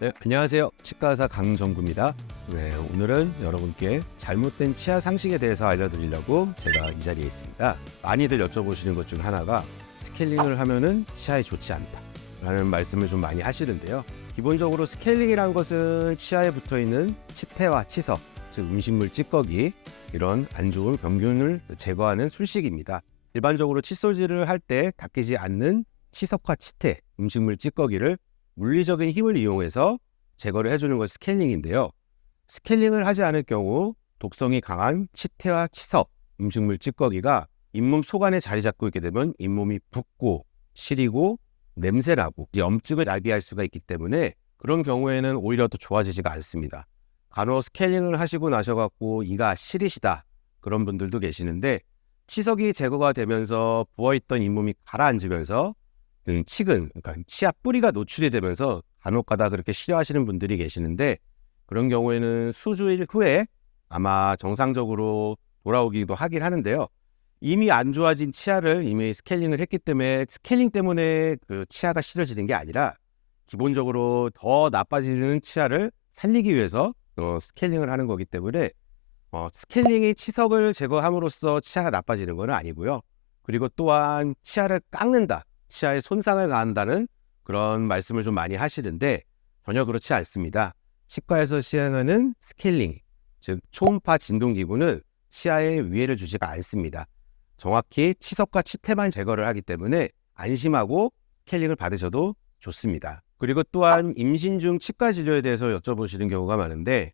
네, 안녕하세요. 치과의사 강정구입니다. 네, 오늘은 여러분께 잘못된 치아 상식에 대해서 알려드리려고 제가 이 자리에 있습니다. 많이들 여쭤보시는 것 중 하나가 스케일링을 하면은 치아에 좋지 않다 라는 말씀을 좀 많이 하시는데요. 기본적으로 스케일링이라는 것은 치아에 붙어있는 치태와 치석, 즉 음식물 찌꺼기, 이런 안 좋은 병균을 제거하는 술식입니다. 일반적으로 칫솔질을 할 때 닦이지 않는 치석과 치태, 음식물 찌꺼기를 물리적인 힘을 이용해서 제거를 해주는 것이 스케일링인데요. 스케일링을 하지 않을 경우 독성이 강한 치태와 치석, 음식물 찌꺼기가 잇몸 속안에 자리 잡고 있게 되면 잇몸이 붓고 시리고 냄새나고 염증을 야기할 수가 있기 때문에 그런 경우에는 오히려 더 좋아지지가 않습니다. 간혹 스케일링을 하시고 나셔갖고 이가 시리시다 그런 분들도 계시는데 치석이 제거가 되면서 부어있던 잇몸이 가라앉으면서 치근, 그러니까 치아 뿌리가 노출이 되면서 간혹가다 그렇게 싫어하시는 분들이 계시는데 그런 경우에는 수주일 후에 아마 정상적으로 돌아오기도 하긴 하는데요. 이미 안 좋아진 치아를 이미 스케일링을 했기 때문에 스케일링 때문에 그 치아가 싫어지는 게 아니라 기본적으로 더 나빠지는 치아를 살리기 위해서 스케일링을 하는 거기 때문에 스케일링이 치석을 제거함으로써 치아가 나빠지는 건 아니고요. 그리고 또한 치아를 깎는다, 치아에 손상을 가한다는 그런 말씀을 좀 많이 하시는데 전혀 그렇지 않습니다. 치과에서 시행하는 스케일링, 즉 초음파 진동기구는 치아에 위해를 주지가 않습니다. 정확히 치석과 치태만 제거를 하기 때문에 안심하고 스케일링을 받으셔도 좋습니다. 그리고 또한 임신 중 치과 진료에 대해서 여쭤보시는 경우가 많은데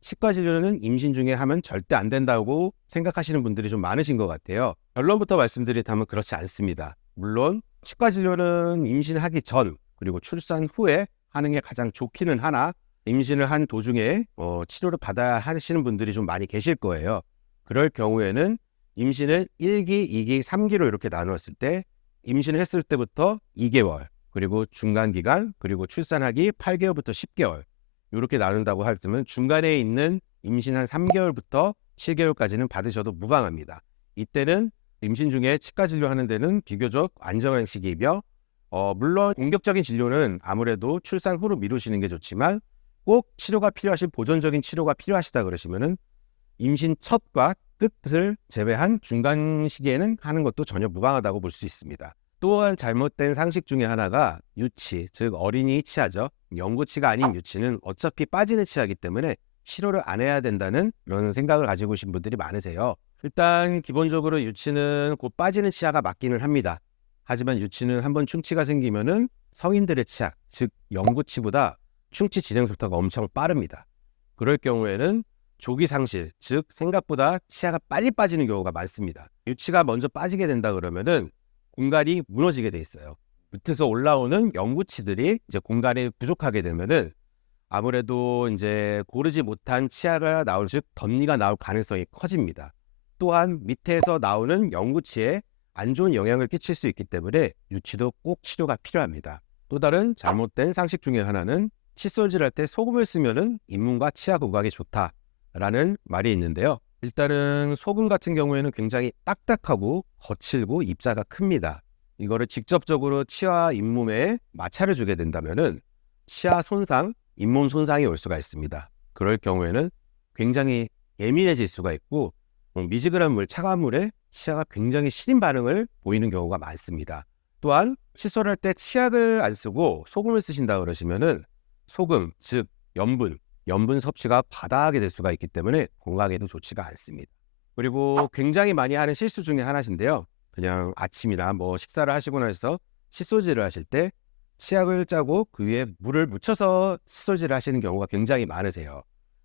치과 진료는 임신 중에 하면 절대 안 된다고 생각하시는 분들이 좀 많으신 것 같아요. 결론부터 말씀드리자면 그렇지 않습니다. 물론 치과 진료는 임신하기 전 그리고 출산 후에 하는 게 가장 좋기는 하나 임신을 한 도중에 치료를 받아야 하시는 분들이 좀 많이 계실 거예요. 그럴 경우에는 임신을 1기, 2기, 3기로 이렇게 나누었을 때 임신을 했을 때부터 2개월 그리고 중간기간 그리고 출산하기 8개월부터 10개월 이렇게 나눈다고 하면 중간에 있는 임신 한 3개월부터 7개월까지는 받으셔도 무방합니다. 이때는 임신 중에 치과 진료하는 데는 비교적 안전한 시기이며 물론 공격적인 진료는 아무래도 출산 후로 미루시는 게 좋지만 꼭 치료가 필요하신 보존적인 치료가 필요하시다 그러시면은 임신 첫과 끝을 제외한 중간 시기에는 하는 것도 전혀 무방하다고 볼 수 있습니다. 또한 잘못된 상식 중에 하나가 유치, 즉 어린이 치아죠. 영구치가 아닌 유치는 어차피 빠지는 치아이기 때문에 치료를 안 해야 된다는 그런 생각을 가지고 계신 분들이 많으세요. 일단 기본적으로 유치는 곧 빠지는 치아가 맞기는 합니다. 하지만 유치는 한번 충치가 생기면은 성인들의 치아, 즉 영구치보다 충치 진행 속도가 엄청 빠릅니다. 그럴 경우에는 조기 상실, 즉 생각보다 치아가 빨리 빠지는 경우가 많습니다. 유치가 먼저 빠지게 된다 그러면은 공간이 무너지게 돼 있어요. 밑에서 올라오는 영구치들이 이제 공간이 부족하게 되면은 아무래도 이제 고르지 못한 치아가 나올 즉 덧니가 나올 가능성이 커집니다. 또한 밑에서 나오는 영구치에 안 좋은 영향을 끼칠 수 있기 때문에 유치도 꼭 치료가 필요합니다. 또 다른 잘못된 상식 중에 하나는 칫솔질 할 때 소금을 쓰면은 잇몸과 치아 구강이 좋다라는 말이 있는데요. 일단은 소금 같은 경우에는 굉장히 딱딱하고 거칠고 입자가 큽니다. 이거를 직접적으로 치아와 잇몸에 마찰을 주게 된다면은 치아 손상, 잇몸 손상이 올 수가 있습니다. 그럴 경우에는 굉장히 예민해질 수가 있고 미지근한 물, 차가운 물에 치아가 굉장히 시린 반응을 보이는 경우가 많습니다. 또한 칫솔할 때 치약을 안 쓰고 소금을 쓰신다 그러시면은 소금, 즉 염분 섭취가 과다하게 될 수가 있기 때문에 건강에도 좋지가 않습니다. 그리고 굉장히 많이 하는 실수 중에 하나인데요. 그냥 아침이나 식사를 하시고 나서 칫솔질을 하실 때 치약을 짜고 그 위에 물을 묻혀서 칫솔질을 하시는 경우가 굉장히 많으세요.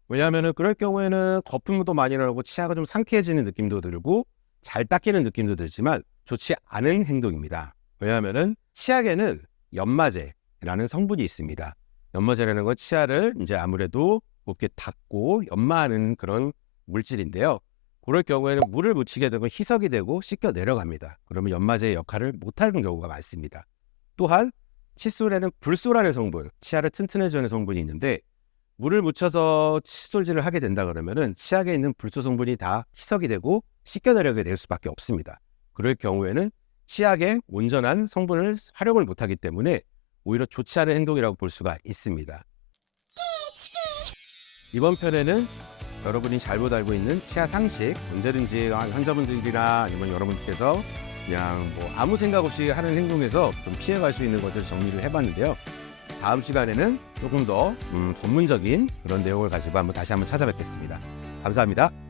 왜냐하면 그럴 경우에는 거품도 많이 나오고 치아가 좀 상쾌해지는 느낌도 들고 잘 닦이는 느낌도 들지만 좋지 않은 행동입니다. 왜냐하면 치약에는 연마제라는 성분이 있습니다. 연마제라는 건 치아를 이제 아무래도 곱게 닦고 연마하는 그런 물질인데요. 그럴 경우에는 물을 묻히게 되면 희석이 되고 씻겨 내려갑니다. 그러면 연마제의 역할을 못하는 경우가 많습니다. 또한 칫솔에는 불소라는 성분, 치아를 튼튼해지는 성분이 있는데 물을 묻혀서 칫솔질을 하게 된다 그러면은 치약에 있는 불소 성분이 다 희석이 되고 씻겨 내려가게 될 수밖에 없습니다. 그럴 경우에는 치약의 온전한 성분을 활용을 못하기 때문에 오히려 좋지 않은 행동이라고 볼 수가 있습니다. 이번 편에는 여러분이 잘못 알고 있는 치아 상식, 언제든지 환자분들이나 아니면 여러분께서 그냥 뭐 아무 생각 없이 하는 행동에서 좀 피해갈 수 있는 것들을 정리를 해봤는데요. 다음 시간에는 조금 더 전문적인 그런 내용을 가지고 다시 한번 찾아뵙겠습니다. 감사합니다.